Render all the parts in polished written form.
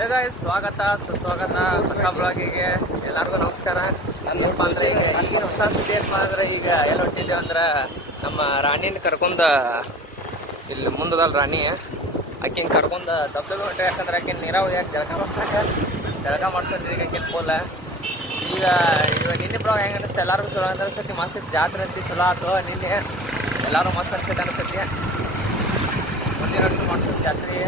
ಸ್ವಾಗತ ಸುಸ್ವಾಗತ ಹೊಸ ಬ್ಲಾಗಿಗೆ ಎಲ್ಲರಿಗೂ ನಮಸ್ಕಾರ. ಏನಪ್ಪ ಅಂದ್ರೆ ಈಗ ಹೊಸ ಸುದ್ದಿ ಏನಪ್ಪ ಅಂದ್ರೆ ಈಗ ಎಲ್ಲಿ ಹೊಂಟಿದ್ದೇವೆ ಅಂದ್ರೆ ನಮ್ಮ ರಾಣಿನ ಕರ್ಕೊಂಡ ಇಲ್ಲಿ ಮುಂದದಲ್ಲ ರಾಣಿ ಆಕಿನ ಕರ್ಕೊಂಡು ದಬ್ಬೆ ಹೊಂಟೆ. ಯಾಕಂದ್ರೆ ಆಕಿನ ನೀರಾವ ಯಾಕೆ ಜಳಕ ಮಾಡ್ಸೋದ್ರಿ ಈಗ ಆಕಿನ ಪೋಲ. ಈಗ ನಿನ್ನೆ ಬ್ಲಾಗ್ ಹೆಂಗೆ ಅನಿಸ್ತು ಎಲ್ಲರಿಗೂ ಚಲೋ ಅಂದ್ರೆ ಸತಿ ಮಸ್ತ್ ಜಾತ್ರೆ ಅಂತಿ ಚಲೋ ಆಯ್ತು. ನಿನ್ನೆ ಎಲ್ಲರೂ ಮಸ್ತ್ ಅನ್ಸುತ್ತೆ ಅನಿಸತಿ. ಮುಂದಿನ ವರ್ಷ ಮಾಡ್ಸೋದು ಜಾತ್ರೆ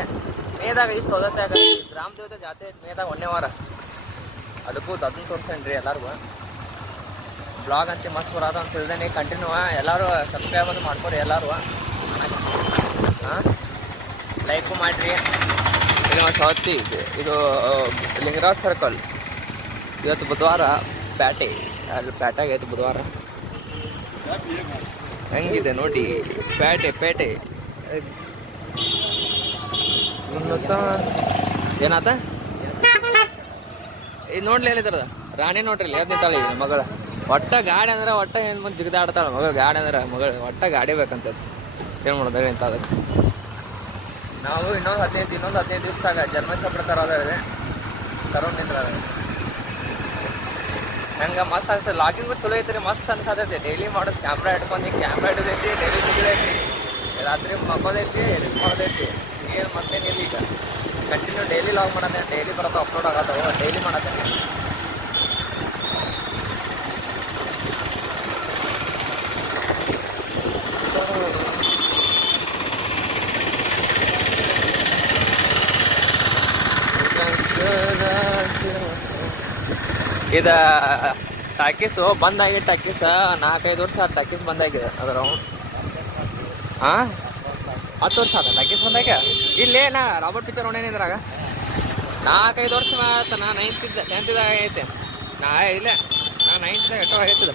ಮೇದಾಗ ಈ ಸೌದತ್ತಾಗ ಗ್ರಾಮ ದೇವತೆ ಜಾತ್ರೆ ಮೇದಾಗ 1ನೇ ವಾರ. ಅದಕ್ಕೂ ಅದನ್ನು ತೋರಿಸೇನ್ರಿ ಎಲ್ಲರಿಗೂ. ಬ್ಲಾಗ್ ಅಂತ ಮಸ್ತ್ ಬರೋದು ಅಂತ ತಿಳಿದೇನೆ ಕಂಟಿನ್ಯೂ ಎಲ್ಲರೂ ಸಬ್ಸ್ಕ್ರೈಬ್ ಅದು ಮಾಡ್ಕೊರಿ ಎಲ್ಲರೂ. ಹಾಂ ಲೈಕು ಮಾಡಿರಿ. ಇದು ಸವತ್ತಿ ಇದು ಲಿಂಗರಾಜ್ ಸರ್ಕಲ್. ಇವತ್ತು ಬುಧವಾರ ಪ್ಯಾಟೆ ಅಲ್ಲಿ ಪ್ಯಾಟಾಗ ಐತೆ ಬುಧವಾರ. ಹೆಂಗಿದೆ ನೋಡಿ ಪೇಟೆ ಏನಾತ ಇದು ನೋಡ್ಲಿ ಏನಿದಾರ ರಾಣಿ ನೋಡ್ರಿ ಯಾವ್ದು ನಿಂತಾಳೆ ಈಗ ಮಗಳು. ಒಟ್ಟ ಗಾಡಿ ಅಂದ್ರೆ ಒಟ್ಟ ಏನು ಬಂದು ಜಿಗದಾಡ್ತಾಳೆ ಮಗಳು. ಗಾಡಿ ಅಂದ್ರೆ ಮಗಳು ಒಟ್ಟ ಗಾಡಿ ಬೇಕಂತದ್ದು. ಏನು ಮಾಡೋದಾಗ ಅಂತ ಅದಕ್ಕೆ ನಾವು ಇನ್ನೊಂದು 15 ದಿವಸ ಜನ್ಮಾಷ್ಟಮಿ ತರೋದೇ ತರೋದು ನಿಂತ್ರೆ ಹಂಗೆ ಮಸ್ತ್ ಆಗ್ತದೆ. ಲಾಗಿಂಗು ಚಲೋ ಐತ್ರಿ, ಮಸ್ತ್ ಅನ್ಸತೈತಿ. ಡೈಲಿ ಮಾಡೋದು ಕ್ಯಾಮ್ರಾ ಹಿಡ್ಕೊಂಡು ಕ್ಯಾಮ್ರಾ ಹಿಡಿದೈತಿ, ಡೈಲಿ ಬಿಡೈತಿ, ರಾತ್ರಿ ಮಕ್ಕೋದೈತಿ, ಮಾಡೋದೈತಿ. ಏನು ಮತ್ತೇನಿಲ್ಲ ಈಗ ಕಂಟಿನ್ಯೂ ಡೈಲಿ ಲಾಗ್ ಮಾಡೋದೆ. ಡೈಲಿ ಬರೋದು ಅಪ್ಲೋಡ್ ಆಗತ್ತವ, ಡೈಲಿ ಮಾಡತ್ತೆ. ಇದು ಟಾಕೀಸು ಬಂದಾಗಿದೆ. ಟಾಕೀಸ 4-5 ವರ್ಷ ಟಾಕೀಸ್ ಬಂದಾಗಿದೆ. ಅದ್ರ ಹಾಂ 10 ವರ್ಷ ಅದ ಟಾಕೀಸ್ ಬಂದಾಗ. ಇಲ್ಲೇ ನಾ ರಾಬರ್ಟ್ ಪಿಕ್ಚರ್ ನೋಡೇನಿದ್ರಾಗ 4-5 ವರ್ಷ ಆಯ್ತು. ನಾ 9th ಐತೆ. ಇಲ್ಲ ನಾ 9th ಎಷ್ಟೋ ಆಗೈತದ.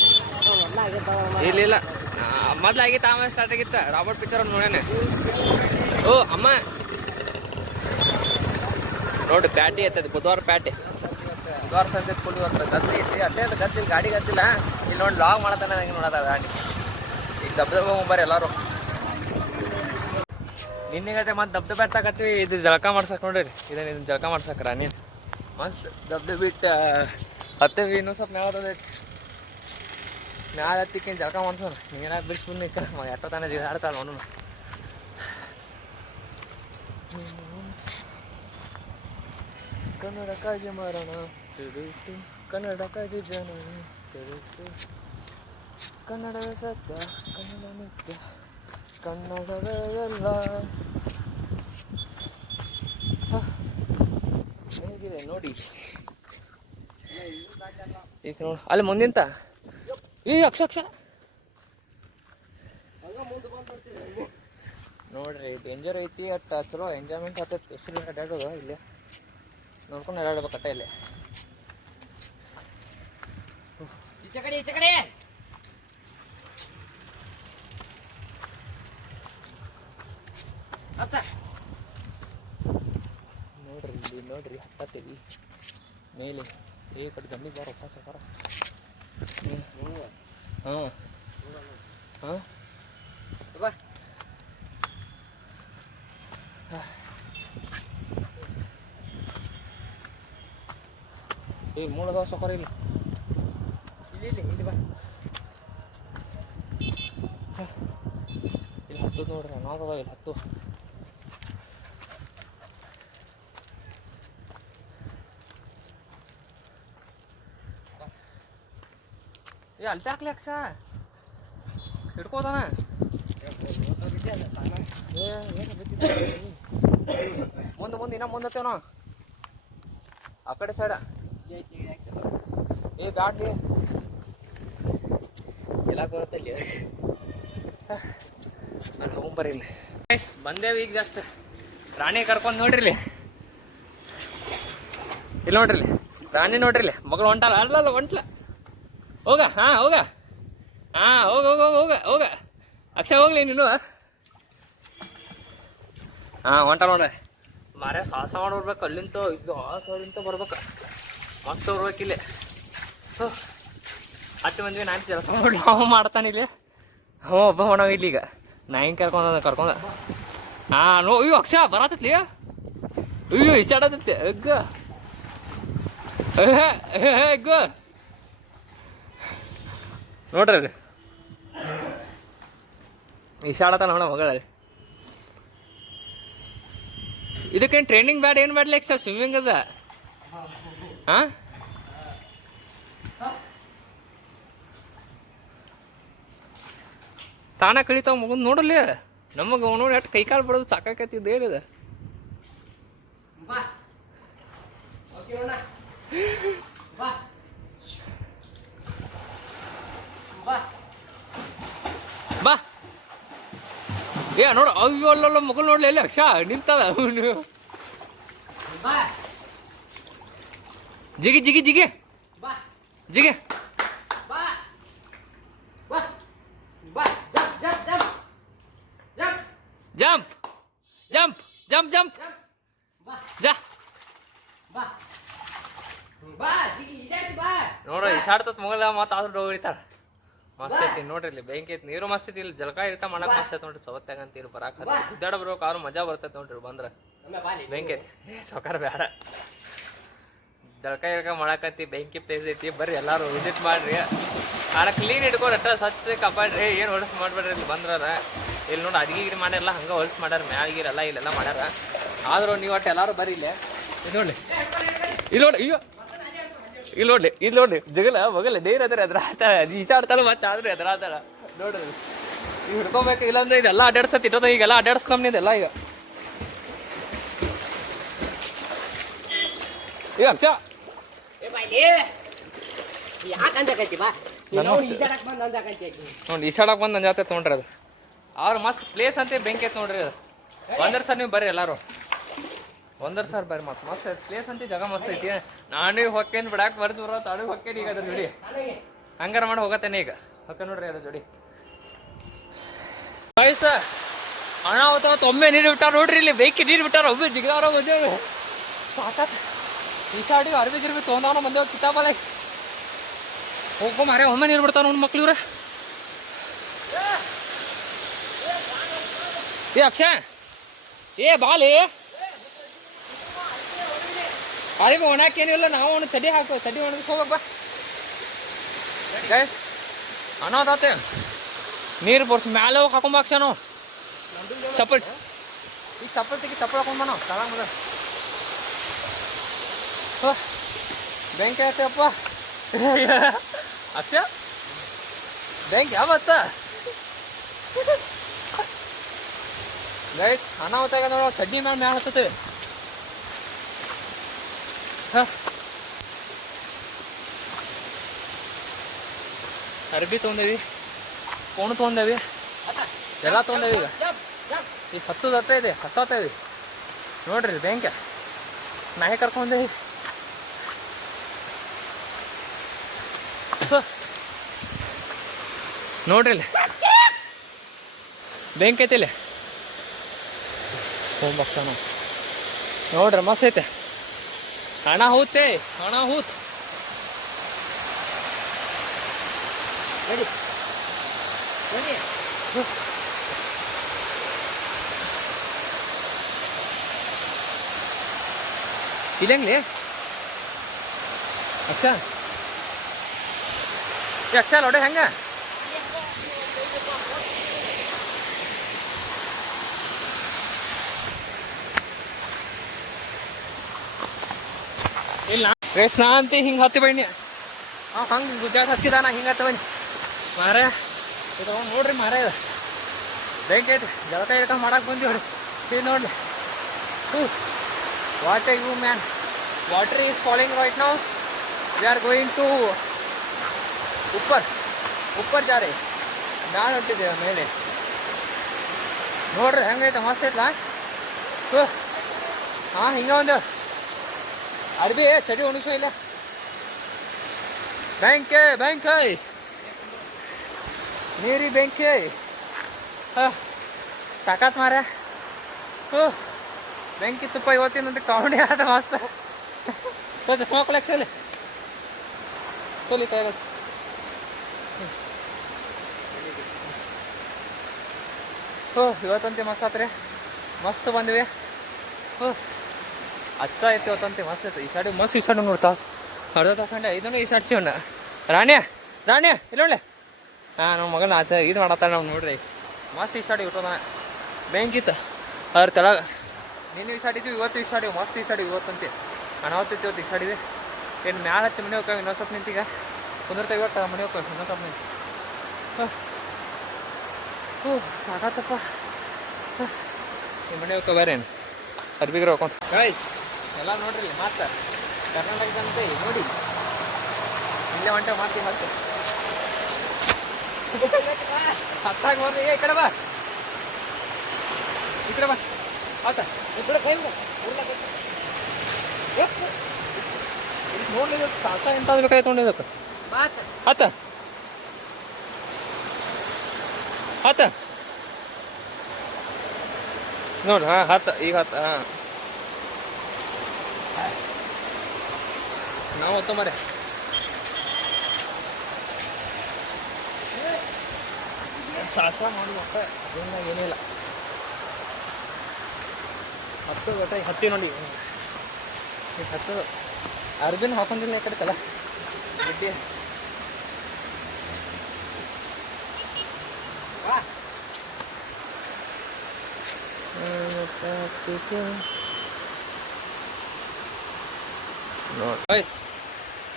ಇಲ್ಲ ಮೊದ್ಲು ಆಗಿತ್ತು, ಆಮೇಲೆ ಸ್ಟಾರ್ಟ್ ಆಗಿತ್ತು. Robert picture ನೋಡೇನೆ. ಓ ಅಮ್ಮ ನೋಡಿ ಪ್ಯಾಟಿ ಐತದ ಬುಧವಾರ ಪ್ಯಾಟೆ. ಬುಧವಾರ ಸಂತೆ ಫುಲ್ ಇವತ್ತು ಗದ್ದೆ ಐತಿ. ಅದೇ ಅದು ಗದ್ದಿಲ್ಲ, ಗಾಡಿ ಗದ್ದಿಲ್ಲ. ಇಲ್ಲಿ ನೋಡಿ ಲಾಗ್ ಮಾಡತ್ತಾನೆ ನಂಗೆ ನೋಡೋದ ಗಾಡಿ. ಈಗ ದಬ್ಬೆ ಹೋಗ್ಬಾರ ಎಲ್ಲರೂ. ನಿನ್ನೆಗಟ್ಟೆ ಮತ್ತೆ ದಬ್ಬೆ ಬೆಟ್ಟಾಕತ್ತೀವಿ. ಇದು ಜಳಕ ಮಾಡ್ಸಕ್ಕೆ ನೋಡ್ರಿ. ಇದನ್ನ ಜಳಕ ಮಾಡ್ಸಕ್ರ ನೀನು ಮಸ್ತ್ ದಬ್ಬೆ ಬಿಟ್ಟು ಹತ್ತೇವಿ. ಇನ್ನೂ ಸ್ವಲ್ಪ ಮ್ಯಾಲದೈತಿ. ಮ್ಯಾಲ ಹತ್ತಿಕ್ಕೇನು ಜಳಕ ಮಾಡ್ಸೋಣ. ನೀರಾಗ ಬಿಡಿಸ್ಬಿಟ್ಟು ನಿಕ್ಕ ಎಟ್ಟ ತಾನೇ ಜಿಗಾಡ್ತಾಳೆ ನೋಡೋಣ. ಕನ್ನಡಕ್ಕಾಗಿ ಮಾರೋಣ ತಿರುಟ್ಟು, ಕನ್ನಡಕ್ಕಾಗಿ ಜನ ತಿರುಟ್ಟು, ಕನ್ನಡವೇ ಸತ್ಯ, ಕನ್ನಡ ನಿತ್ಯ, ಕನ್ನಡವೇ ಎಲ್ಲ. ಹೇಗಿದೆ ನೋಡಿ ಈಗ ನೋಡಿ ಅಲ್ಲಿ ಮುಂದಿಂತ ಈ ಅಕ್ಷ ನೋಡ್ರಿ. ಡೇಂಜರ್ ಐತಿ. ಅಟ್ ಚಲೋ ಎಂಜಾಯ್ಮೆಂಟ್ ಆಗ್ತೈತಿ. ಎಷ್ಟು ಅಡ್ಡಾಡೋದು ಇಲ್ಲೇ ನೋಡ್ಕೊಂಡು ಅಡ್ಡಾಡ್ಬೇಕು ಕಟ್ಟೆ ಇಲ್ಲಿ. ಈಚೆ ಕಡೆ ಅತ್ತ ನೋಡ್ರಿ ಹತ್ತತ್ತೀವಿ ಮೇಲೆ. ಈ ಕಡೆ ಗಂಡಿ ಬಾರ ಸಾಕಾರ. ಹಾಂ ಬಾ ಈ 3 ದೋಸೆ ಸೊಕರ ಇಲ್ಲಿ ಬಾ. ಇಲ್ಲಿ ಹತ್ತು ನೋಡ್ರಿ. ನಾವು ಅದಾವ ಇಲ್ಲಿ 10. ಅಲ್ತೆ ಹಾಕ್ಲಿ ಅಕ್ಷ ಹಿಡ್ಕೋದಾನ. ಮುಂದೆ ಇನ್ನೂ ಮುಂದತ್ತೇವ ನಾವು ಆ ಕಡೆ ಸೈಡ. ಏ ಗಾಡಿ ಎಲ್ಲ ಬರುತ್ತಲ್ಲಿ ನಾನು ಹೋಗ್ಬರ್ರಿ. ಇಲ್ಲಿ ಬಂದೇವಿ ಈಗ ಜಸ್ಟ್. ರಾಣಿ ಕರ್ಕೊಂಡು ನೋಡ್ರಿ ಇಲ್ಲಿ ನೋಡ್ರಿ ರಾಣಿ ನೋಡ್ರಿ ಇಲ್ಲಿ ಮಗಳು ಹೊಂಟಲ್ಲ. ಅಲ್ಲ ಹೊಂಟ್ಲ ಹೋಗ. ಹಾಂ ಹೋಗ ಅಕ್ಷ ಹೋಗ್ಲಿ ನೀನು. ಹಾಂ ಹೊಂಟ ನೋಡ್ರಿ. ಮಾರೇ ಸಾಹಸ ಮಾಡಿ ಬರ್ಬೇಕು. ಅಲ್ಲಿಂತ ಇದು ಸೋಲಿಂತ ಬರ್ಬೇಕು. ಮಸ್ತ್ ಬರ್ಬೇಕಿಲ್ಲಿ. 10 ಮಂದಿ ನಾನು ಜಲಕ ನೋಡಿ ನಾವು ಮಾಡ್ತಾನೆ ಇಲ್ಲಿ. ಒಬ್ಬ ನಾವು ಇಲ್ಲಿಗ ನಾ ಹಿಂಗೆ ಕರ್ಕೊಂಡ. ಹಾಂ ಇವು ಅಕ್ಷ ಬರತ್ತಲಿ ಅಯ್ಯೋ ಇಸಾಡತ್ತೆ ಅಗ್ಗ ಅಗ್ಗ ನೋಡ್ರಿ ಇಸಾಡತ್ತ ನೋಡ ಮಗಳ ಇದಕ್ಕೇನು ಟ್ರೈನಿಂಗ್ ಬ್ಯಾಡ ಏನು ಬ್ಯಾಡ್ಲಿಕ್ ಸರ್ ಸ್ವಿಮ್ಮಿಂಗ್ ಅದ ಹಾಂ ತಾನ ಕಳಿತಾವ ಮಗನ್ ನೋಡಲ್ಲಿ ನಮಗೆ ನೋಡಿ ಎಷ್ಟು ಕೈಕಾಲು ಬಿಡೋದು ಸಾಕಾಕತ್ತಿದ್ದು ಏನಿದೆ ಬಾ ಏ ನೋಡು ಅಯ್ಯೋ ಅಲ್ಲ ಮಗಲ್ ನೋಡ್ಲಿ ಎಲ್ಲಿ ಅಕ್ಷ ನಿಂತದ ಅವನು ಜಿಗಿ ಜಿಗಿ ಜಿಗಿ ಜಿಗಿ ಜಂಪ್ ಜಂಪ್ ಜಂಪ್ ಜಂಪ್ ಜಾ ನೋಡ್ರಿ ಇಸಾಡ್ತತ್ ಮಗಲ ಮತ್ತೆ ಆದ್ರೂ ಹೊಡಿತಾರ ಮಸ್ತ್ ಐತಿ ನೋಡ್ರಿ ಇಲ್ಲಿ ಬೆಂಕಿ ಐತಿ ನೀರು ಮಸ್ತ್ ಐತಿ ಇಲ್ಲಿ ಜಲಕ ಇರ್ಕ ಮಾಡಕ್ ಮಸ್ತ್ ಐತಿ ನೋಡ್ರಿ ಸವತ್ತಾಗ ಅಂತ ಇರು ಬರಾಕ ಗುದ್ದಾಡ ಬರ್ಬೇಕು ಅವ್ರು ಮಜಾ ಬರ್ತೈತಿ ನೋಡ್ರಿ ಬಂದ್ರ ಬೆಂಕಿ ಐತಿ ಸೌಕಾರ ಬೇಡ ಜಳಕ ಇಳ್ಕ ಮಾಡಾಕತ್ತಿ ಬೆಂಕಿ ಪ್ಲೇಸ್ ಐತಿ ಬರ್ರಿ ಎಲ್ಲಾರು ವಿಸಿಟ್ ಮಾಡ್ರಿ ಆಡ ಕ್ಲೀನ್ ಇಟ್ಕೊರಿ ಅಟ್ಟ ಸ್ವಚ್ಛತೆ ಕಾಪಾಡ್ರಿ ಏನು ಹೊಲಸು ಮಾಡ್ಬೇಡ್ರಿ ಇಲ್ಲಿ ಬಂದ್ರ ಇಲ್ಲಿ ನೋಡಿ ಅಡಿಗೆ ಮಾಡ್ಯಾರಲ್ಲ ಹಂಗೆ ಹೊಲಸು ಮಾಡ್ಯಾರ ಮ್ಯಾಲ್ಗಿರಲ್ಲ ಇಲ್ಲೆಲ್ಲ ಮಾಡ್ಯಾರ ಆದ್ರೂ ನೀವು ಒಟ್ಟು ಎಲ್ಲಾರು ಬರ್ರಿ ಇಲ್ಲೇ ಇದು ನೋಡಿ ಇಲ್ಲಿ ನೋಡಿ ಅಯ್ಯೋ ಇಲ್ಲಿ ನೋಡ್ರಿ ಜಗಲ ಮಗಲ್ಲ ನೀರು ಅದ್ರ ಎದ್ರಾತಾರ ಈಸಾಡ್ತಾರ ಮತ್ತೆ ಆದ್ರೂ ಎದ್ರಾತಾರ ನೋಡ್ರಿ ನೀವು ಹಿಡ್ಕೊಬೇಕು ಇಲ್ಲಾಂದ್ರೆ ಇದೆಲ್ಲ ಅಡ್ಡಾಡ್ಸತ್ ಇಟ್ಟೋದ ಈಗೆಲ್ಲ ಅಡ್ಡಾಡ್ಸ್ ನಮ್ನಿದೆಲ್ಲ ಈಗ ಏ ಅಕ್ಷ ನೋಡಿ ಈಸಾಡಕ್ ಬಂದು ನನ್ನ ಜಾತೆ ತೊಗೊಂಡ್ರಿ ಅದು ಅವ್ರು ಮಸ್ತ್ ಪ್ಲೇಸ್ ಅಂತ ಬೆಂಕಿ ಐತೆ ನೋಡ್ರಿ ಅದು ಒಂದರ ಸರ್ ನೀವು ಬರ್ರಿ ಎಲ್ಲಾರು ಒಂದರ ಸರ್ ಬರ್ರಿ ಮತ್ತೆ ಮಸ್ತ್ ಪ್ಲೇಸ್ ಅಂತ ಜಾಗ ಮಸ್ತ್ ಐತಿ ನಾನು ಹೊಕ್ಕೇನು ಬಿಡಾಕ್ ಬರ್ದು ಬರೋ ತಾಡು ಹೊಕ್ಕೇನಿ ಈಗ ಅದ್ರ ಜೋಡಿ ಹಂಗಾರ ಮಾಡಿ ಹೋಗತ್ತೇನೆ ಈಗ ಹೊಕ್ಕ ನೋಡ್ರಿ ಅದ್ರ ಜೋಡಿ ವಯಸ್ಸ ಹಣ ಅವತ್ತು ಒಮ್ಮೆ ನೀರು ಬಿಟ್ಟಾರ ನೋಡ್ರಿ ಇಲ್ಲಿ ಬೇಕಿ ನೀರು ಬಿಟ್ಟಾರ ಒಮ್ಮೆ ಜಿಗ್ದಾರ ಬಂದೇವ್ರಿ ಸಾಕಾತ ಈಸಾಡಿಗೆ ಅರ್ಬಿ ಗಿರ್ಬಿ ತೊಗೊಂಡವನ ಬಂದೇವ ಕಿತಾಬಲ್ಲ ಹೋಗೋ ಮಾರೇ ಒಮ್ಮೆ ನೀರು ಬಿಡ್ತಾವ ನೋಡಿ ಮಕ್ಳು ಇವ್ರೆ ಏ ಅಕ್ಷ ಏ ಬಾಲಿ ಅರಿಬಿ ಒಣಾಕೇನಿಲ್ಲ ನಾವು ಒಂದು ಚಡಿ ಹಾಕೋ ಚಡಿ ಒಣಗಿಸ್ ಹೋಗ್ಬೇಕು ಬಾ ಗೈಸ್ ಅನಾಥಾತೆ ನೀರು ಬರ್ಸ್ ಮ್ಯಾಲೆ ಹೋಗಿ ಹಾಕೊಂಬ ಅಕ್ಷ ನಾವು ಚಪ್ಪಲ್ ಈಗ ಚಪ್ಪಲ್ ತೆಗಿ ಚಪ್ಪಲ್ ಹಾಕೊಂಡ್ ನಾವು ತಳಂಗ್ ಮದ ಬೆಂಕಿ ಆಯ್ತಪ್ಪ ಅಕ್ಷ ಬೆಂಕಿ ಯಾವತ್ತ ಗೈಸ್ ಅನಾಹುತ ನೋಡ ಚಡ್ಡಿ ಮೇಲೆ ಮ್ಯಾಲ ಹತ್ತೇವೆ ಅರ್ಬಿ ತೊಗೊಂಡೇವಿ ಕೋಣು ತೊಗೊಂಡೇವಿ ಎಲ್ಲ ತೊಗೊಂಡೇವಿ ಈಗ ಹತ್ತದ ಹತ್ತ ಇದೆ ಹತ್ತೇವಿ ನೋಡ್ರಿ ಬೆಂಕಿ ನಾಯಿ ಕರ್ಕೊಂಡೇವಿ ನೋಡ್ರಿ ಇಲ್ಲಿ ಬೆಂಕಿ ಐತಿ ಇಲ್ಲಿ ಹೋಗ್ಬಾನ ನೋಡ್ರಿ ಮಸ್ತ್ ಐತೆ ಹಣ ಹೂತೆ ಹಣ ಹೂತ್ ಇಲ್ಲಂಗ್ಲಿ ಅಕ್ಷ ಅಕ್ಷ ನೋಡ್ರಿ ಹೆಂಗ ಇಲ್ಲ ನಾ ಅಂತ ಹಿಂಗೆ ಹತ್ತಿ ಬಣ್ಣಿ ಹಂಗೆ ಗುಜರಾತ್ ಹತ್ತಿದಾನ ಹಿಂಗೆ ಹತ್ತ ಬನ್ನಿ ಮಾರ ಇದು ನೋಡ್ರಿ ಮಾರ ಇದು ಬೆಂಕಿ ಐತಿ ಜಳಕ ಇಳ್ಕೊಂಡು ಮಾಡಕ್ಕೆ ಬಂದಿ ಹೊಡಿ ಇದು ನೋಡ್ರಿ what you man water is falling right now we are going to ಉಪ್ಪರ್ ಜಾರಿ ನಾನು ಹೊಟ್ಟಿದ್ದೇವೆ ಮೇಲೆ ನೋಡ್ರಿ ಹೆಂಗೈತೆ ಮಸ್ತ್ ಐತ್ಲಾ ಹಾಂ ಹಿಂಗೆ ಒಂದು ಅರ್ಬಿ ಚಡಿ ಒಣಗಿಸೋ ಇಲ್ಲ ಬೆಂಕಿ ನೀರಿ ಬೆಂಕಿ ಸಾಕಾತ್ ಮಾರ ಬೆಂಕಿ ತುಪ್ಪ ಇವತ್ತಿನಂತ ಕಾಮಿಡಿ ಆದ ಮಸ್ತ್ ಸ್ಮೋಕ್ ಲೆಕ್ಸಲ್ಲಿ ತೊಲಿತಾ ಇರೋದು ಇವತ್ತಂತೆ ಮಸ್ತ್ ಆತ್ರಿ ಮಸ್ತ್ ಬಂದ್ವಿ ಹಚ್ಚ ಐತಿ ಹೊತ್ತಂತೆ ಮಸ್ತ್ ಐತೆ ಈ ಸೈಡ್ ಮಸ್ತ್ ಈ ಸೈಡ್ ನೋಡ್ತಾ ಅರ್ಧ ತಾಸಂಡೆ ಇದನ್ನು ಈ ಸೈಡ್ ಸಿವಣ್ಣ ರಾಣ್ಯ ಇಲ್ಲೊಳ್ಳೆ ಹಾಂ ನಮ್ಮ ಮಗನ ಆಚೆ ಇದು ಮಾಡತ್ತಾಳೆ ನಾವು ನೋಡ್ರಿ ಮಸ್ತ್ ಈ ಸೈಡ್ ಇಟ್ಟೋದ ಬೆಂಕಿತ್ತು ಅದ್ರ ತೆಳಗ ನೀನು ಈ ಸೈಡ್ ಇದ್ದೀವಿ ಇವತ್ತು ಈ ಸೈಡ್ ಮಸ್ತ್ ಈ ಸೈಡ್ ಇವತ್ತಂತೆ ಅನಾವತ್ತೈತಿ ಇವತ್ತು ಈ ಸೈಡ್ ಇದೆ ಏನು ಮ್ಯಾಲೆ ಹತ್ತಿ ಮನೆ ಹೋಗ್ತಾವೆ ಇನ್ನೊಂದು ಸ್ವಲ್ಪ ನಿಂತೀಗ ಕುಂದಿರ್ತಾವೆ ಇವತ್ತು ಮನೆ ಹೋಗ್ತಾವೆ ಇನ್ನೊಂದು ಸ್ವಲ್ಪ ನಿಂತು ಹ್ಞೂ ಸಾಕಾತಪ್ಪ ನಿಮ್ಮ ಮನೆ ಹೋಗ್ತಾವೆ ಬೇರೆ ಏನು ಅರ್ಬಿಗ್ರ ಹೋಗ್ಕೊಂತ ಗೈಸ್ ಎಲ್ಲ ನೋಡ್ರಿ ಮಾತ್ರ ಕರ್ನಾಟಕದಂತೆ ನೋಡಿ ಇಲ್ಲೇ ಹೊಂಟೆ ಮಾತಿ ಮತ್ತೆ ಹತ್ತಾಗ ಬರ್ರಿ ಈ ಕಡೆ ಬಾ ಆತ ಈ ಕಡೆ ಕೈ ನೋಡ್ಲಿ ಸಾಸ ಎಂತಾದ್ರು ಬೇಕಾಯ್ತು ನೋಡಿದಕ್ಕೆ ಆತ ನೋಡ್ರಿ ಹಾಂ ಹತ್ತ ಈಗ ಹತ್ತ ಹಾಂ ನಾವು ಹೊತ್ತು ಮರೆ ಸಾಸ ಮಾಡಿ ಮತ್ತ ಅದನ್ನ ಏನಿಲ್ಲ ಹತ್ತು ಗೊತ್ತ ಹತ್ತಿ ನೋಡಿ ಈಗ ಹತ್ತು ಅರ್ಬಿನ ಹಾಕೊಂಡಿಲ್ಲ ಈ ಕಡೆ ತಲ ಗುಡ್ಡಿ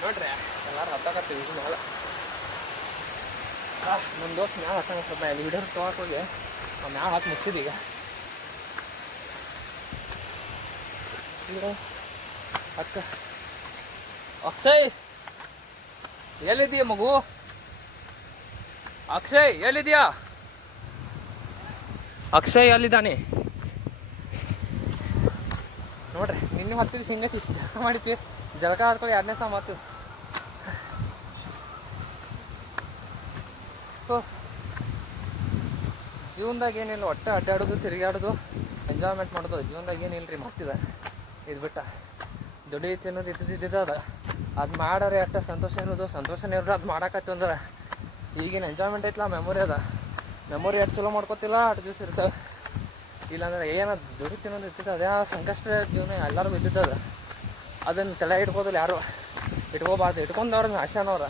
ನೋಡ್ರಿ ಎಲ್ಲಾರು ಹತ್ತಾಕತ್ತೀವಿ ಇದು ಮ್ಯಾಲ ನಮ್ಮ ದೋಸ್ತ್ ಮ್ಯಾಲ ಹತ್ತಾಕ ಸ್ವಲ್ಪ ಲೀಡರ್ ತೊಗೊಳಕ್ ಹೋಗಿ ನಾವು ಮ್ಯಾಲ ಹತ್ತು ಮುಚ್ಚಿದ್ದು ಈಗ ಅಕ್ಕ ಅಕ್ಷಯ್ ಎಲ್ಲಿದೀಯ ಮಗು ಅಕ್ಷಯ್ ಎಲ್ಲಿದೆಯಾ ಅಕ್ಷಯ್ ಅಲ್ಲಿದ್ದಾನೆ ನೋಡ್ರಿ ನಿನ್ನೆ ಹತ್ತಿದ್ದು ಹಿಂಗೆ ಜಳಕ ಮಾಡಿದ್ವಿ ಜಳಕ ಆದ್ಕೊಳ್ಳಿ 2ನೇ ಸಹ ಮಾತು ಜೀವನದಾಗ ಏನಿಲ್ಲ ಒಟ್ಟೆ ಅಡ್ಡಾಡೋದು ತಿರುಗಾಡೋದು ಎಂಜಾಯ್ಮೆಂಟ್ ಮಾಡೋದು ಜೀವನದಾಗ ಏನಿಲ್ಲ ರೀ ಮತ್ತಿದ ಇದು ಬಿಟ್ಟ ದುಡಿಯುತ್ತೆ ಅನ್ನೋದು ಇದ್ದಿದ್ದದ ಅದು ಮಾಡಾರೆ ಅಷ್ಟ ಸಂತೋಷನೇ ಇರೋದು ಅದು ಮಾಡಾಕತ್ತಿ ಅಂದ್ರೆ ಈಗಿನ ಎಂಜಾಯ್ಮೆಂಟ್ ಐತಲ್ಲ ಮೆಮೊರಿ ಅದ ಮೆಮೊರಿ ಎಷ್ಟು ಚಲೋ ಮಾಡ್ಕೊತಿಲ್ಲ ಅಷ್ಟು ದಿವಸ ಇರ್ತವೆ ಇಲ್ಲಾಂದ್ರೆ ಏನೋ ದುಡಿಯುತ್ತೆ ಅನ್ನೋದು ಇರ್ತದೆ ಅದೇ ಸಂಕಷ್ಟ ಜೀವನ ಎಲ್ಲರಿಗೂ ಇದ್ದಿದ್ದದ ಅದನ್ನು ತಲೆ ಇಟ್ಬೋದಿಲ್ಲ ಯಾರು ಇಟ್ಕೋಬಾರ್ದು ಇಟ್ಕೊಂಡವ್ರನ್ನ ಆಶಾನವ್ರ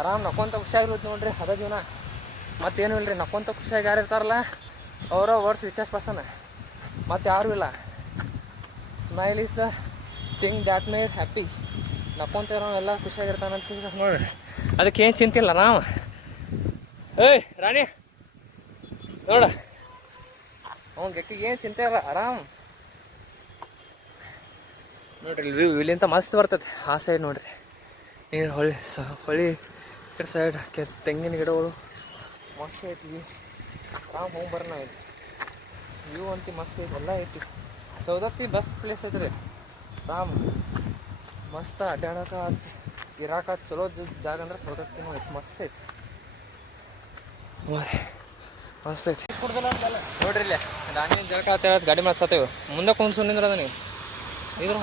ಆರಾಮ್ ನಕ್ಕೊಂತ ಖುಷಿಯಾಗಿರುತ್ತೆ ನೋಡ್ರಿ ಅದ ಜೀವನ ಮತ್ತೇನು ಇಲ್ಲರಿ ನಕ್ಕೊಂತ ಖುಷಿಯಾಗಿ ಯಾರು ಇರ್ತಾರಲ್ಲ ಅವರ ವರ್ಡ್ಸ್ ರಿಚೆಸ್ಟ್ ಪರ್ಸನ್ ಮತ್ತು ಯಾರೂ ಇಲ್ಲ smile is the thing that made happy ನಕ್ಕೊಂತ ಇರೋ ಎಲ್ಲ ಖುಷಿಯಾಗಿರ್ತಾನಂತ ನೋಡ್ರಿ ಅದಕ್ಕೆ ಏನು ಚಿಂತಿಲ್ಲ ನಾವು ಏಯ್ ರಾಣಿ ನೋಡ ಅವ್ನ ಗೆಕ್ಕಿಗೆ ಏನು ಚಿಂತೆ ಇಲ್ಲ ಆರಾಮ್ ನೋಡ್ರಿ ಇಲ್ಲಿಂದ ಮಸ್ತ್ ಬರ್ತದೆ ಆ ಸೈಡ್ ನೋಡ್ರಿ ನೀರು ಹೊಳಿ ಕಡೆ ಸೈಡ್ ತೆಂಗಿನ ಗಿಡಗಳು ಮಸ್ತ್ ಐತಿ ಆರಾಮ್ ಹೋಗಿ ಬರ್ರಿ ನಾವು ವ್ಯೂ ಅಂತಿ ಮಸ್ತ್ ಐತಿ ಎಲ್ಲ ಐತಿ ಸೌದತ್ತಿ ಬೆಸ್ಟ್ ಪ್ಲೇಸ್ ಐತ್ರಿ ರಾಮ್ ಮಸ್ತ್ ಅಡ್ಡಾಡಕ ಇರಾಕ ಚಲೋ ಜಾಗ ಅಂದ್ರೆ ಸೌದತ್ತಿನೂ ಐತಿ ಮಸ್ತ್ ಐತಿ ಮಸ್ತ್ ಐತಿ ನೋಡ್ರಿ ಇಲ್ಲೇ ದಾನಿ ಜಳಕ ಅಂತ ಗಾಡಿ ಮಾಡ್ಸತ್ತೇವೆ ಮುಂದೆ ಕುಂದ್ಸು ನಿಂದ್ರದ ನೀವು ಇದ್ರು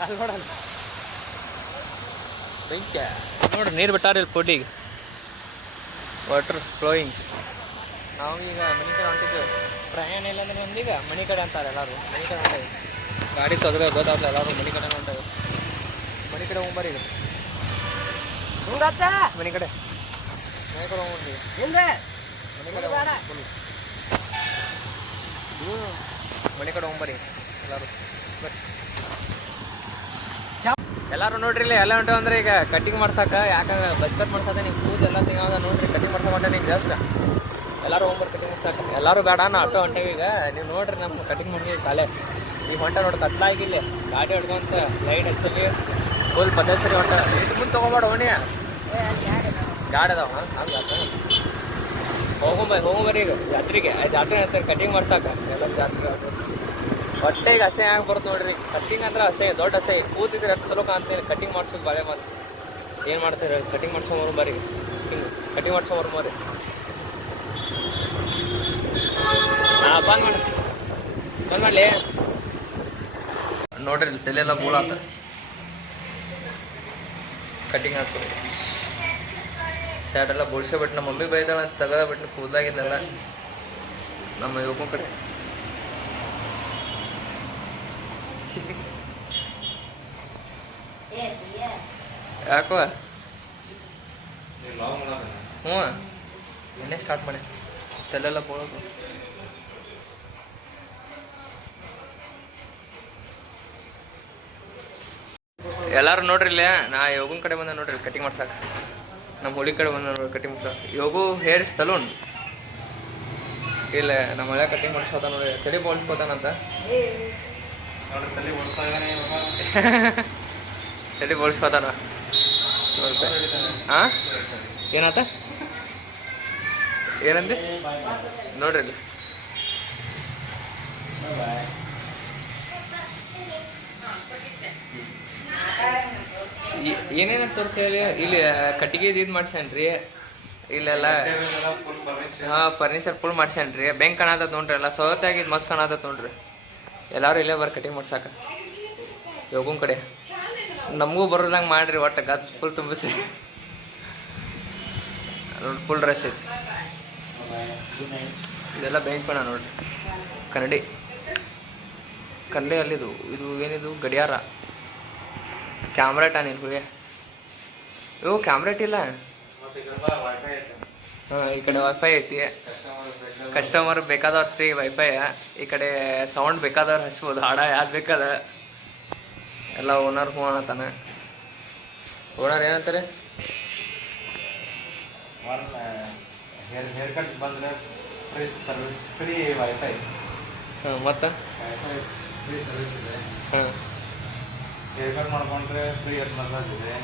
ಅಲ್ಲಿ ನೋಡಲ್ಲ ಬೆಂಕ್ಯ ನೋಡ್ರಿ ನೀರು ಬಿಟ್ಟಾರ ಇಲ್ಲಿ ಪೊಡಿಗೆ ವಾಟರ್ ಫ್ಲೋಯಿಂಗ್ ನಾವು ಈಗ ಮನೆ ಕಡೆ ಹೊಂಟಿದ್ದೇವೆ ಪ್ರಯಾಣ ಇಲ್ಲ ಅಂದ್ರೆ ನಮ್ದೀಗ ಮನೆ ಕಡೆ ಅಂತಾರೆ ಎಲ್ಲರೂ ಮನೆ ಕಡೆ ಹೊಂಟೇವೆ ಗಾಡಿ ತೆಗೆದ್ರೆ ಗೊತ್ತಾಗಲ್ಲ ಎಲ್ಲರೂ ಮನೆ ಕಡೆ ಹೊಂಟೇವೆ ಮನೆ ಕಡೆ ಹೋಗ್ಬಾರಿ ಈಗ ಮನೆ ಕಡೆ ಹೋಗ್ಬಂದ್ರಿ ಮನೆ ಕಡೆ ಮನೆ ಕಡೆ ಹೋಗ್ಬಾರಿ ಎಲ್ಲರೂ ಎಲ್ಲರೂ ನೋಡ್ರಿ ಇಲ್ಲಿ ಎಲ್ಲ ಹೊಂಟೇವೆ ಅಂದ್ರೆ ಈಗ ಕಟಿಂಗ್ ಮಾಡ್ಸಕ್ಕೆ ಯಾಕಂದ್ರೆ ಬಜ್ಕಟ್ ಮಾಡ್ಸಕ್ಕೆ ನೀವು ಕೂದಲು ಎಲ್ಲ ತಿಂಗಾದ ನೋಡ್ರಿ ಕಟಿಂಗ್ ಮಾಡ್ಸೋ ಮಟ್ಟ ನೀವು ಜಾಸ್ತಿ ಎಲ್ಲರೂ ಹೋಗ್ಬಾರ್ದು ಕಟಿಂಗ್ ಮಾಡ್ಸಕ್ಕೆ ಎಲ್ಲರೂ ಬೇಡ ನಾ ಆಟೋ ಹೊಂಟೇವಿ ಈಗ ನೀವು ನೋಡ್ರಿ ನಮ್ಮ ಕಟಿಂಗ್ ಮಾಡಿ ಕಾಲೇ ಈಗ ಹೊಂಟ ನೋಡಿ ಕತ್ಲಾಗಿಲ್ಲ ಗಾಡಿ ಹೊಡ್ಕೊಂತ ಲೈಟ್ ಹಚ್ಚಲಿ ಫುಲ್ ಪದೇಶ್ವರಿ ಹೊಂಟ ಇಟ್ಟು ಮುಂದೆ ತೊಗೊಬೇಡ ಓಣಿ ಗಾಡಿ ಅದಾವ ಹೋಗ್ಬರ್ರಿ ಈಗ ಜಾತ್ರೆಗೆ ಜಾತ್ರೆ ಹೇಳ್ತಾರೆ ಕಟಿಂಗ್ ಮಾಡ್ಸಕ್ಕೆ ಎಲ್ಲ ಜಾತ್ರೆ ಹೊಟ್ಟೆ ಈಗ ಹಸೆ ಆಗಿ ಬರುತ್ತೆ ನೋಡ್ರಿ ಕಟ್ಟಿಂಗ್ ಅಂದ್ರೆ ಹಸೆ ದೊಡ್ಡ ಹಸೆ ಕೂತಿದ್ರೆ ಎಷ್ಟು ಚಲೋ ಕಾಣ್ತೀನಿ ಕಟಿಂಗ್ ಮಾಡ್ಸೋದು ಬಾಳೆ ಮಾತು ಏನು ಮಾಡ್ತೀರಿ ಕಟಿಂಗ್ ಮಾಡ್ಸೋರು ಬರ್ರಿ ಹಿಂಗೆ ಕಟಿಂಗ್ ಮಾಡ್ಸೋರು ಬರ್ರಿ ಬಂದ್ ಮಾಡಲಿ ನೋಡ್ರಿ ತಲೆಯೆಲ್ಲ ಬೂಳಾತ ಕಟಿಂಗ್ ಹಾಕ್ತೀವಿ ಸ್ಯಾಡೆಲ್ಲ ಬೋಳ್ಸೋಬಿಟ್ಟು ನಮ್ಮ ಮಮ್ಮಿ ಬೈದಾಳ ಅಂತ ತೆಗೆದ್ಬಿಟ್ಟು ಕೂದಲಾಗಿದ್ದೆಲ್ಲ ನಮ್ಮ ಯೋಗನ ಕಡೆ ಯಾಕೋ ಹ್ಞೂ ಎಣ್ಣೆ ಸ್ಟಾರ್ಟ್ ಮಾಡಿ ತಲೆಲ್ಲ ಬೋಳೋದು. ಎಲ್ಲಾರು ನೋಡ್ರಿ ಇಲ್ಲೇ ನಾ ಯೋಗನ್ ಕಡೆ ಬಂದ ನೋಡ್ರಿ ಕಟಿಂಗ್ ಮಾಡ್ಸಕ್ಕೆ. ನಮ್ಮ ಹುಳಿ ಕಡೆ ಬಂದ ನೋಡ್ರಿ ಕಟಿಂಗ್ ಮಾಡ್ಸಕ್ಕೆ. ಯೋಗು ಹೇರ್ ಸಲೂನ್ ಇಲ್ಲ ನಮ್ಮ ಹಳೆ ಕಟಿಂಗ್ ಮಾಡಿಸ್ಕೋತ ನೋಡಿ. ತಲೆ ಬೋಳ್ಸ್ಕೋತಾನಂತ ತಲೆ ಬೋಳ್ಸ್ಕೋತಾನ ಹಾಂ ಏನಾತ ಏನಂದೆ ನೋಡ್ರಿ ಇಲ್ಲಿ ಏನೇನಂತ ತೋರಿಸಿ ಇಲ್ಲಿ ಕಟ್ಟಿಗೆ ಇದು ಮಾಡ್ಸ್ಯಾನ್ರಿ ಇಲ್ಲೆಲ್ಲ. ಹಾಂ ಫರ್ನಿಚರ್ ಫುಲ್ ಮಾಡ್ಸ್ಯಾನ್ರಿ. ಬೆಂಕ್ ಕಾಣತತ್ ನೋಡ್ರಿ. ಎಲ್ಲ ಸೌತಾಗಿದ್ದು ಮಸ್ತ್ ಕಾಣತತ್ ನೋಡ್ರಿ. ಎಲ್ಲರೂ ಇಲ್ಲೇ ಬರ್ರಿ ಕಟಿಂಗ್ ಮಾಡ್ಸಾಕ ಯೋಗನ್ ಕಡೆ. ನಮಗೂ ಬರೋದಂಗೆ ಮಾಡಿರಿ ಒಟ್ಟು ಗದ್ ಫುಲ್ ತುಂಬಿಸಿ ನೋಡಿ. ಫುಲ್ ರಶ್ ಐತಿ. ಇದೆಲ್ಲ ಬೆಂಕ್ ಕಣ ನೋಡ್ರಿ. ಕನ್ನಡಿ ಅಲ್ಲಿದು ಇದು ಏನಿದು ಗಡಿಯಾರ. ಕ್ಯಾಮ್ರಾ ಇಟ್ಟ ನೀನು ಹುಡುಗ. ಇವು ಕ್ಯಾಮ್ರಾ ಇಟ್ಟಿಲ್ಲ. ಹಾಂ ಈ ಕಡೆ ವೈಫೈ ಐತಿ. ಕಸ್ಟಮರ್ ಬೇಕಾದವ್ರು ಫ್ರೀ ವೈಫೈ. ಈ ಕಡೆ ಸೌಂಡ್ ಬೇಕಾದವ್ರು ಹಚ್ಬೋದು. ಹಾಡ ಯಾವ್ದು ಬೇಕಾದ ಎಲ್ಲ ಓನರ್ ಹ್ಞೂ ಅನ್ನತಾನೆ. ಓನರ್ ಏನಂತಾರೆ ಹೇರ್ ಕಟ್ ಬಂದರೆ ಫ್ರೀ ಸರ್ವಿಸ್, ಫ್ರೀ ವೈಫೈ. ಹಾಂ ಮತ್ತು ಫ್ರೀ ಸರ್ವಿಸ್ ಇದೆ. ಹಾಂ ಹೇರ್ ಕಟ್ ಮಾಡ್ಕೊಂಡ್ರೆ ಫ್ರೀ ಹೆಡ್ ಮಸಾಜ್ ಇದೆ.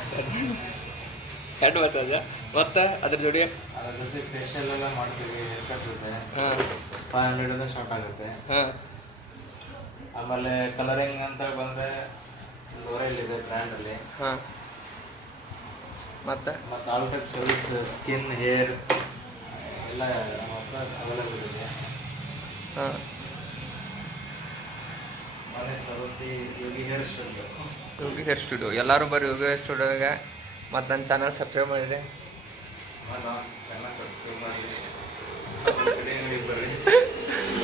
ಹೆಡ್ ಮಸಾಜ ಮತ್ತು ಅದ್ರ ಜೋಡಿ ಅದ್ರ ಜೊತೆ ಫೇಶಿಯಲ್ ಎಲ್ಲ ಮಾಡ್ತೀವಿ. ಹೇರ್ ಕಟ್ ಜೊತೆ ಹಾಂ 500 ಸ್ಟಾರ್ಟ್ ಆಗುತ್ತೆ. ಹಾಂ ಆಮೇಲೆ ಕಲರಿಂಗ್ ಅಂತ ಬಂದರೆ ಲೋರೆಲ್ ಇದೆ ಬ್ರ್ಯಾಂಡಲ್ಲಿ. ಹಾಂ ಮತ್ತು all type service, skin, hair ಎಲ್ಲ ನಮ್ಮ ಹತ್ರ ಅವೈಲೇಬಲ್ ಇದೆ. ಹಾಂ ಮನೆ ಸರತಿ Yogi hair studio. Yogi hair studio ಎಲ್ಲರೂ ಬರ್ರಿ ಯೋಗಿ ಹೇರ್ ಸ್ಟುಡಿಯೋಗೆ. ಮತ್ತು ನನ್ನ ಚಾನಲ್ ಸಬ್ಸ್ಕ್ರೈಬ್ ಮಾಡಿದೆ.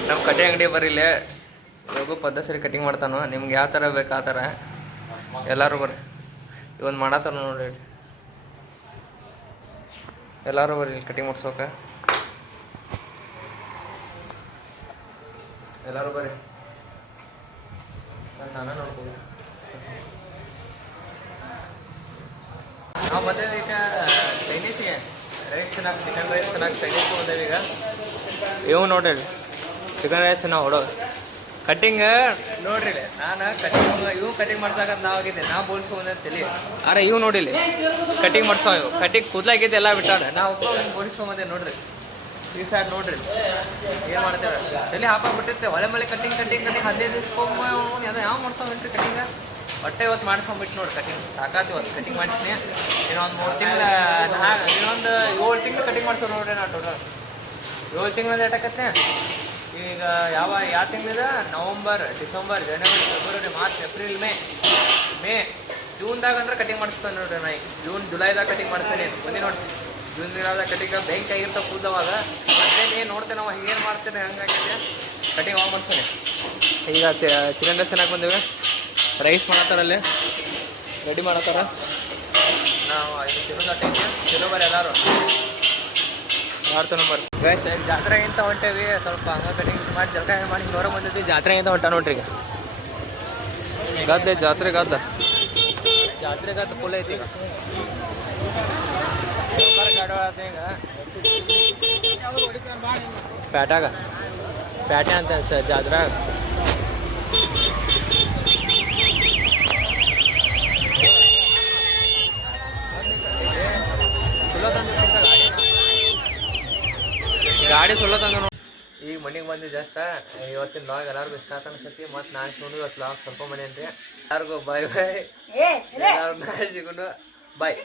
ನಮ್ಮ ಕಟಿಂಗ್ ಅಂಗಡಿ ಬರ್ರಿ ಇಲ್ಲೇ. ಯೋಗು ಪದ್ಧತಿ ಕಟಿಂಗ್ ಮಾಡ್ತಾನೋ. ನಿಮ್ಗೆ ಯಾವ ಥರ ಬೇಕು ಆ ಥರ ಎಲ್ಲರೂ ಬರ್ರಿ. ಇವೊಂದು ಮಾಡತ್ತಾನ ನೋಡಿ. ಎಲ್ಲರೂ ಬರ್ರಿ ಇಲ್ಲಿ ಕಟಿಂಗ್ ಮಾಡ್ಸೋಕೆ. ಎಲ್ಲರೂ ಬರ್ರಿ. ನಾನು ನೋಡ್ಬೋದು. ನಾವು ಬಂದೇವೆ ಈಗ ಚೈನೀಸಿಗೆ. ರೈಸ್ ಚೆನ್ನಾಗಿ, ಚಿಕನ್ ರೈಸ್ ಚೆನ್ನಾಗಿ ಚೈನೀಸ್ಗೆ ಬಂದೇವೆ ಈಗ. ಇವು ನೋಡ್ರಿ ಚಿಕನ್ ರೈಸ್ ನಾವು ಹೊಡೋದು. ಕಟ್ಟಿಂಗ್ ನೋಡ್ರಿ ನಾನು ಇವು ಕಟಿಂಗ್ ಮಾಡ್ಸಕಂತ ನಾವಾಗಿದ್ದೆ. ನಾ ಬೋಲ್ಸ್ಕೊಂಡೆ ತಲೆ. ಅರೆ ಇವು ನೋಡಿಲಿ ಕಟಿಂಗ್ ಮಾಡ್ಸೋ. ಇವು ಕಟಿಂಗ್ ಕೂದಲಾಗಿದ್ದೆ ಎಲ್ಲ ಬಿಟ್ಟಾಡ. ನಾವು ಬೋಲ್ಸ್ಕೊಂಬಂದೆ ನೋಡ್ರಿ. ಈ ಸೈಡ್ ನೋಡ್ರಿ ಏನು ಮಾಡ್ತೇವೆ. ತಲೆ ಹಾಕೊಂಡ್ಬಿಟ್ಟಿರ್ತೆ ಒಲೆ ಮೇಲೆ ಕಟಿಂಗ್ 15 ದಿವ್ಸಕ್ಕೊಮ್ಮೆ ಅದು ಯಾವ ಮಾಡ್ಸೋನ್ರಿ ಕಟಿಂಗ. ಹೊಟ್ಟೆ ಇವತ್ತು ಮಾಡ್ಸ್ಕೊಂಬಿಟ್ಟು ನೋಡಿ ಕಟಿಂಗ್ ಸಾಕಾತು. ಇವತ್ತು ಕಟಿಂಗ್ ಮಾಡಿಸ್ತೀನಿ. ಇನ್ನೊಂದು 3 ತಿಂಗಳು ಇನ್ನೊಂದು 7 ತಿಂಗಳು ಕಟಿಂಗ್ ಮಾಡ್ಸೋ ನೋಡ್ರಿ. ನಾ ಟೋಟಲ್ 7 ತಿಂಗಳ ಏಟಾಕತ್ತೆ. ಈಗ ಯಾವ ತಿಂಗಳಿದೆ? ನವಂಬರ್, ಡಿಸೆಂಬರ್, ಜನವರಿ, ಫೆಬ್ರವರಿ, ಮಾರ್ಚ್, ಏಪ್ರಿಲ್, ಮೇ ಜೂನ್ದಾಗ ಅಂದ್ರೆ ಕಟಿಂಗ್ ಮಾಡಿಸ್ತಾನೆ ನೋಡ್ರಿ. ನಾ ಜೂನ್ ಜುಲೈದಾಗ ಕಟಿಂಗ್ ಮಾಡಿಸ್ತೇನೆ. ಮುಂದೆ ನೋಡಿಸಿ ಜೂನ್ ದಿನದಾಗ ಕಟಿಂಗ್ ಬೆಂಕ್ ಆಗಿರ್ತಾವೆ ಕೂದವಾಗ. ಅದೇನು ಏನು ನೋಡ್ತೇನೆ ನಾವು ಏನು ಮಾಡ್ತೇನೆ ಹಂಗಾಗಿದೆ ಕಟಿಂಗ್ ಅವಾಗ ಮಾಡ್ತಾನೆ. ಈಗ ಚಿಕನ್ ರೈಸ್ ಚೆನ್ನಾಗಿ ಬಂದೇವೆ. Rice ಮಾಡತ್ತಾರಲ್ಲಿ ready ಮಾಡತ್ತಾರ. ನಾವು ಇದು ತಿನ್ನೋ ಬರೀ ಎಲ್ಲರೂ ಮಾಡ್ತಾನೆ ಬರ್ರಿ. ಗೈಸ್ ಜಾತ್ರೆಗಿಂತ ಹೊಂಟೇವಿ. ಸ್ವಲ್ಪ ಹಂಗ ಕಟಿಂಗ್ ಮಾಡಿ ಜಲ್ಕ ಮಾಡಿ ಹೊರ ಬಂದಿದ್ವಿ. ಜಾತ್ರೆಗಿಂತ ಹೊಂಟ ನೋಡ್ರಿ. ಈಗ ಗದ್ದೆ ಜಾತ್ರೆ ಗದ್ದ ಫುಲ್ ಐತಿ. ಈಗ ಈಗ ಪ್ಯಾಟೆ ಅಂತ ಜಾತ್ರೆ. ಗಾಡಿ ಸುಳ್ಳ ತಂದ ನೋಡಿ. ಈಗ ಮನೆಗೆ ಬಂದು ಜಾಸ್ತ. ಇವತ್ತಿನ ಲಾಗ್ ಎಲ್ಲರಿಗೂ ಇಷ್ಟ ಆತ ಅನ್ಸತಿ. ಮತ್ತು ನಾನು ಸಿಗೋದು ಇವತ್ತು ಲಾಗ್ ಸ್ವಲ್ಪ ಮನೆ ಅಂತ. ಎಲ್ಲರಿಗೂ ಬಾಯ್ ಬಾಯ್. ಎಲ್ಲರಿಗೂ ಸಿಗೋದು ಬಾಯ್.